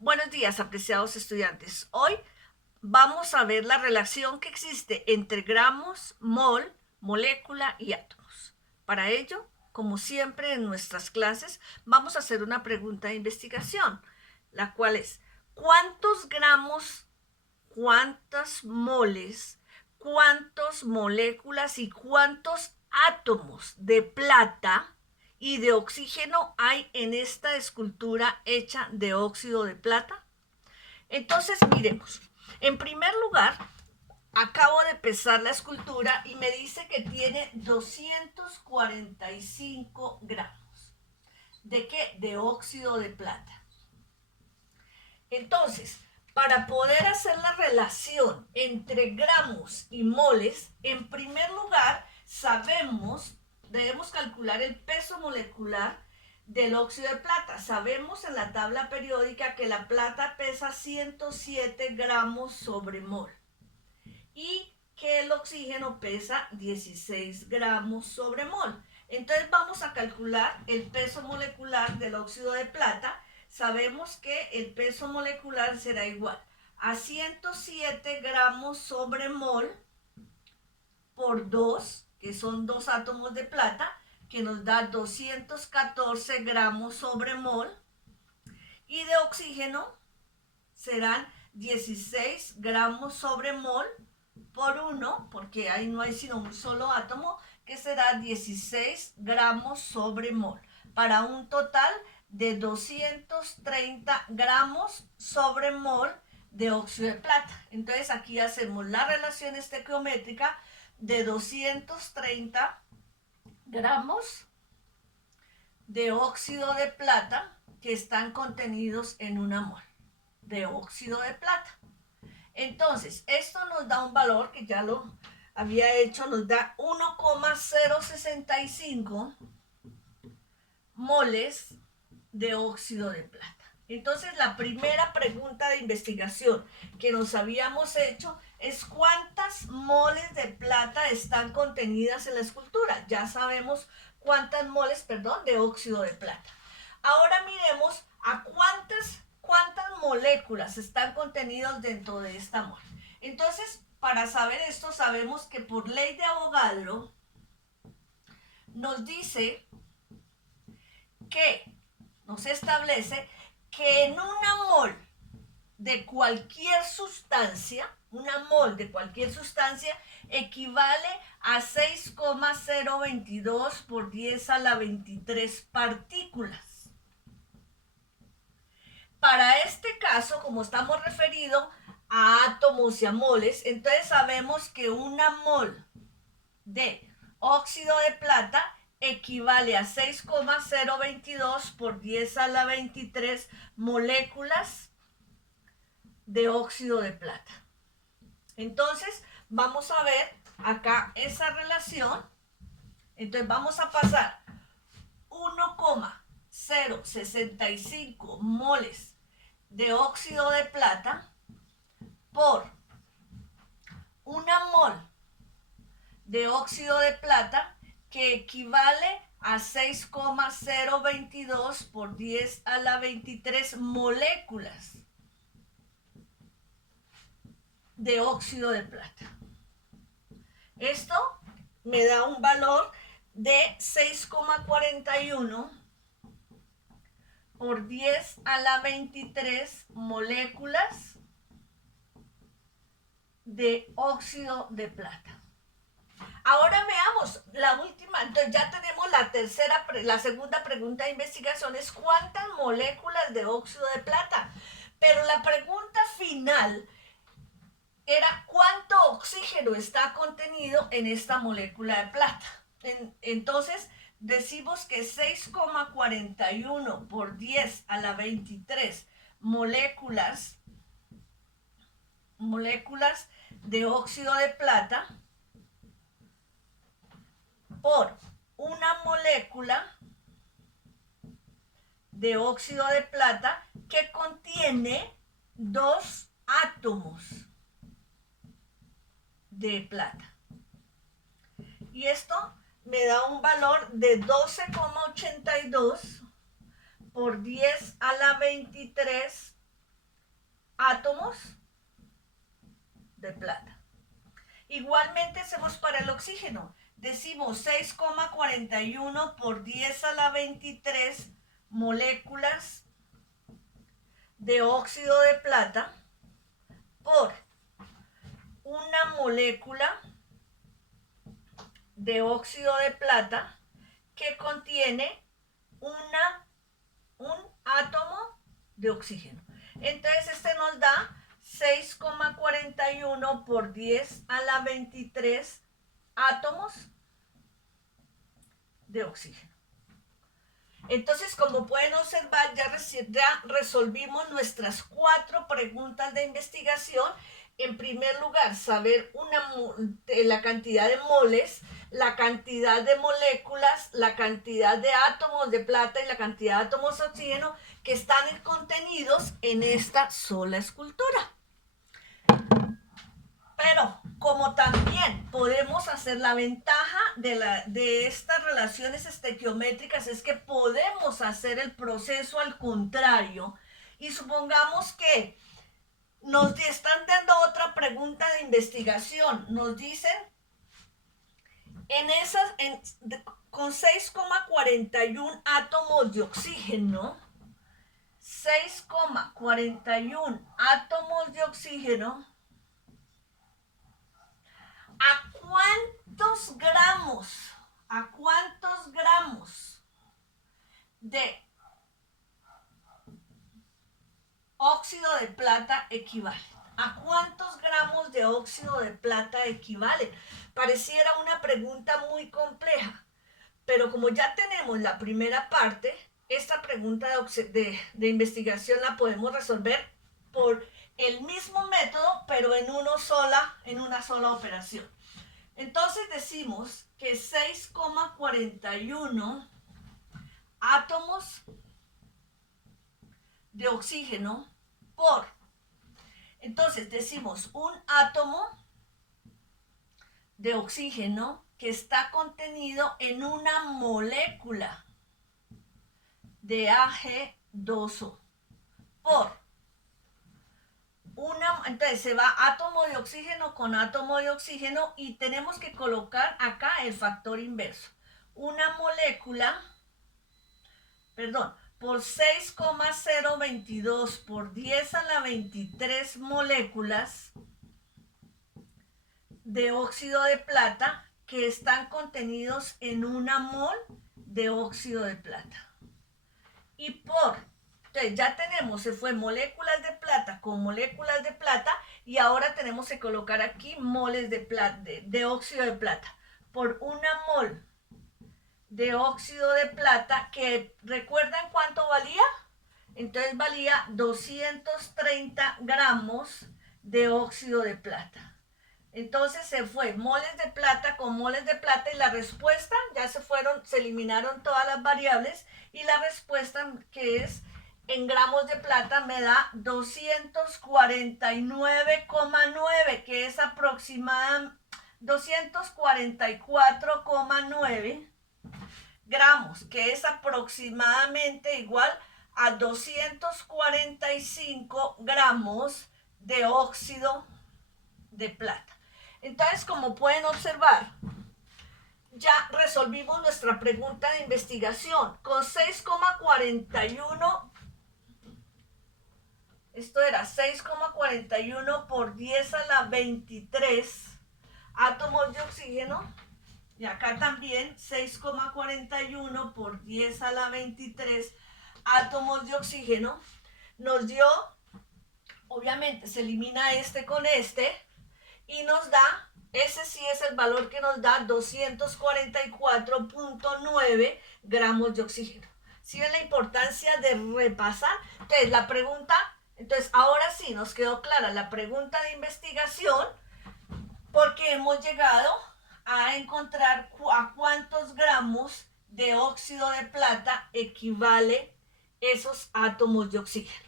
Buenos días, apreciados estudiantes. Hoy vamos a ver la relación que existe entre gramos, mol, molécula y átomos. Para ello, como siempre en nuestras clases, vamos a hacer una pregunta de investigación, la cual es: ¿cuántos gramos, cuántas moles, cuántas moléculas y cuántos átomos de plata y de oxígeno hay en esta escultura hecha de óxido de plata? Entonces, miremos. En primer lugar, acabo de pesar la escultura y me dice que tiene 245 gramos. ¿De qué? De óxido de plata. Entonces, para poder hacer la relación entre gramos y moles, en primer lugar, debemos calcular el peso molecular del óxido de plata. Sabemos en la tabla periódica que la plata pesa 107 gramos sobre mol y que el oxígeno pesa 16 gramos sobre mol. Entonces vamos a calcular el peso molecular del óxido de plata. Sabemos que el peso molecular será igual a 107 gramos sobre mol por 2, que son 2 átomos de plata, que nos da 214 gramos sobre mol, y de oxígeno serán 16 gramos sobre mol por 1, porque ahí no hay sino un solo átomo, que será 16 gramos sobre mol, para un total de 230 gramos sobre mol de óxido de plata. Entonces aquí hacemos la relación estequiométrica de 230 gramos de óxido de plata que están contenidos en una mol de óxido de plata. Entonces, esto nos da un valor que ya lo había hecho, nos da 1,065 moles de óxido de plata. Entonces, la primera pregunta de investigación que nos habíamos hecho es: ¿cuántas moles de plata están contenidas en la escultura? Ya sabemos cuántas moles, de óxido de plata. Ahora miremos a cuántas moléculas están contenidas dentro de esta mol. Entonces, para saber esto, sabemos que por ley de Avogadro nos dice que nos establece que en una mol de cualquier sustancia, equivale a 6,022 por 10 a la 23 partículas. Para este caso, como estamos referidos a átomos y a moles, entonces sabemos que una mol de óxido de plata equivale a 6,022 por 10 a la 23 moléculas de óxido de plata. Entonces, vamos a ver acá esa relación. Entonces, vamos a pasar 1,065 moles de óxido de plata por una mol de óxido de plata, que equivale a 6,022 por 10 a la 23 moléculas de óxido de plata. Esto me da un valor de 6,41 por 10 a la 23 moléculas de óxido de plata. Ahora veamos la última. Entonces ya tenemos la segunda pregunta de investigación es: ¿cuántas moléculas de óxido de plata? Pero la pregunta final era: ¿cuánto oxígeno está contenido en esta molécula de plata? Entonces decimos que 6,41 por 10 a la 23 moléculas de óxido de plata por una molécula de óxido de plata que contiene 2 átomos de plata. Y esto me da un valor de 12,82 por 10 a la 23 átomos de plata. Igualmente hacemos para el oxígeno. Decimos 6,41 por 10 a la 23 moléculas de óxido de plata por una molécula de óxido de plata que contiene un átomo de oxígeno. Entonces este nos da 6,41 por 10 a la 23 átomos de oxígeno. Entonces, como pueden observar, ya resolvimos nuestras 4 preguntas de investigación. En primer lugar, saber la cantidad de moles, la cantidad de moléculas, la cantidad de átomos de plata y la cantidad de átomos de oxígeno que están contenidos en esta sola escultura. Pero como también podemos hacer la ventaja de estas relaciones estequiométricas es que podemos hacer el proceso al contrario. Y supongamos que nos están dando otra pregunta de investigación. Nos dicen, con 6,41 átomos de oxígeno, 6,41 átomos de oxígeno, ¿a cuántos gramos de óxido de plata equivalen? ¿A cuántos gramos de óxido de plata equivalen? Pareciera una pregunta muy compleja, pero como ya tenemos la primera parte, esta pregunta de investigación la podemos resolver por el mismo método, pero en una sola operación. Entonces decimos que 6,41 átomos de oxígeno por, entonces decimos un átomo de oxígeno que está contenido en una molécula de Ag2O por entonces se va átomo de oxígeno con átomo de oxígeno y tenemos que colocar acá el factor inverso. Una molécula, por 6,022 por 10 a la 23 moléculas de óxido de plata que están contenidos en una mol de óxido de plata. Y entonces ya tenemos, se fue moléculas de plata con moléculas de plata y ahora tenemos que colocar aquí moles de óxido de plata. Por una mol de óxido de plata, que ¿recuerdan cuánto valía? Entonces valía 230 gramos de óxido de plata. Entonces se fue moles de plata con moles de plata y la respuesta se eliminaron todas las variables y la respuesta que es en gramos de plata me da 249,9, que es aproximadamente 244,9 gramos, que es aproximadamente igual a 245 gramos de óxido de plata. Entonces, como pueden observar, ya resolvimos nuestra pregunta de investigación con 6,41. Esto era 6,41 por 10 a la 23 átomos de oxígeno. Y acá también 6,41 por 10 a la 23 átomos de oxígeno. Nos dio, obviamente se elimina este con este y nos da, ese sí es el valor que nos da 244,9 gramos de oxígeno. ¿Sí ven la importancia de repasar? Entonces la pregunta, ahora sí nos quedó clara la pregunta de investigación porque hemos llegado a encontrar a cuántos gramos de óxido de plata equivale esos átomos de oxígeno.